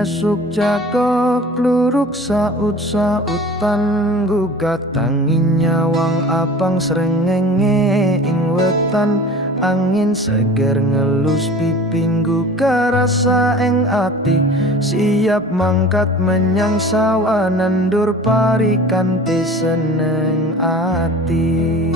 esuk jago kluruk saut-sautan gugat angin nyawang abang srengenge ing wetan angin seger ngelus pipinggu kerasa ing ati siap mangkat menyang sawah nandur pari kanthi seneng ati.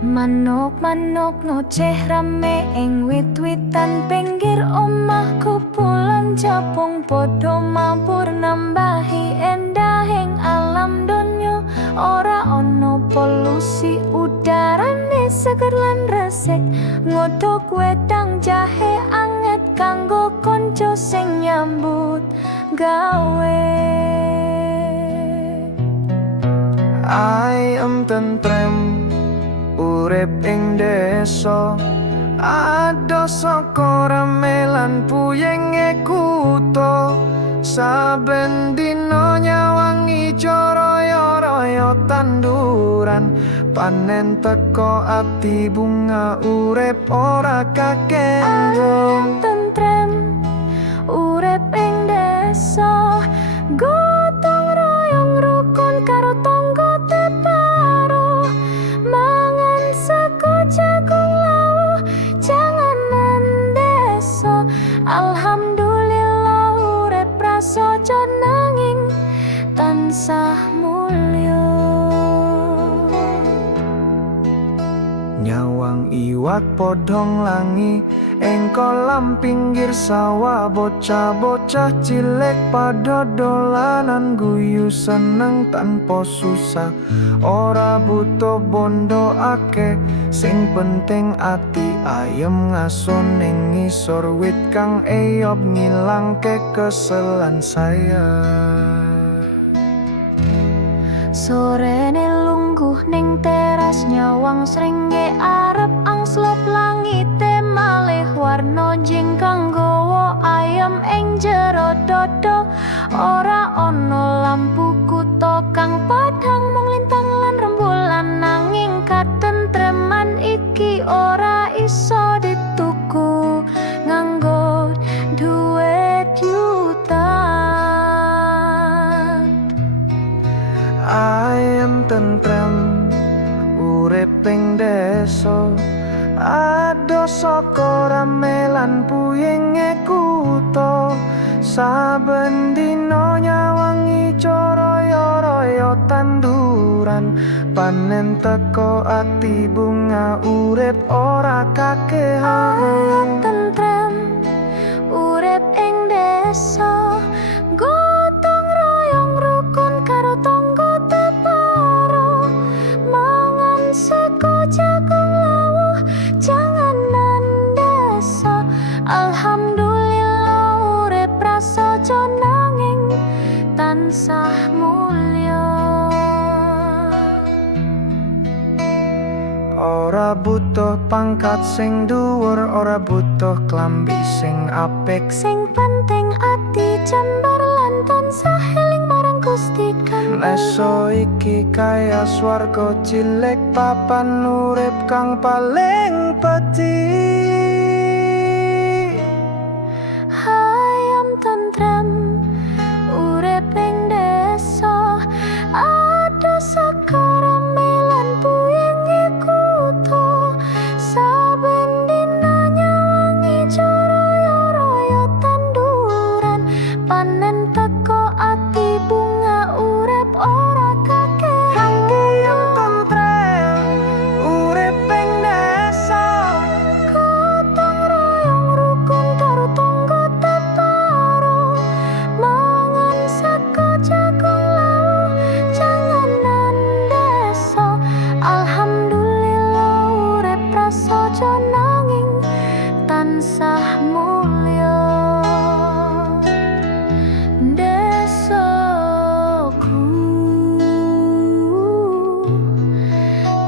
Manuk-manuk ngoceh rame ing wit-witan pinggir omahku pulan capung podo mabur nambahi endahing alam donya ora ono polusi udarane seger lan resik ngodhog wedang jahe anget kanggo konco sing nyambut gawe. Ayem tentrem urip ing desa ado saka ramelan puyenge kutha saben dina nyawangi royo-royo tanduran panen teko ati bunga urip ora kakendong. Tentrem urip ing desa gotong royong rukun karo tangga teparo mangan sego jagung lawuh janganan desa alhamdulillah urip prasaja nanging tansah mulya. Nyawang iwak podong langi ing kolam pinggir sawah bocah-bocah cilik pada dolanan guyu seneng tanpa susah ora butuh bondo akeh sing penting ati ayem ngason ning ngisor wit kang eyop ngilangke keselan saya. Sorene lungguh ning teras nyawang srengge arep angslop langite malih warna jingkang nggawa ayam ing jero dodo ora ono lampu kutha kang padhang mung lintang lan rembulan nanging katentreman iki ora iso dituku nganggo duit jutaan. Ayem tentrem urip ing desa ado saka ramelan puyenge kutha saben dina nyawangi royo-royo tanduran panen teko ati bunga urip ora kakehan. Tentrem urip ing desa gotong royong rukun karo tangga teparo mangan sego jagung lawuh janganan desa alhamdulillah urip prasaja nanging tansah mulya. Ora butuh pangkat sing dhuwur, ora butuh klambi sing apik. Sing penting ati jembar lan tansah eling marang Gusti Kang. Leso iki kaya swarga cilik papan urip kang paling peti. Hayam tentrem urip ing desa ado sekarang melan puyenge kutha saben dina nyawangi royo-royo tanduran panen teko ati bunga urip ora kakehan. Hayam tentrem urip ing desa Gotong royong rukun karo tangga teparo mangan sego jagung lawuh janganan desa alhamdulillah urip prasaja nanging tansah mulya. Desaku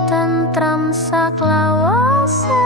tentram saklawase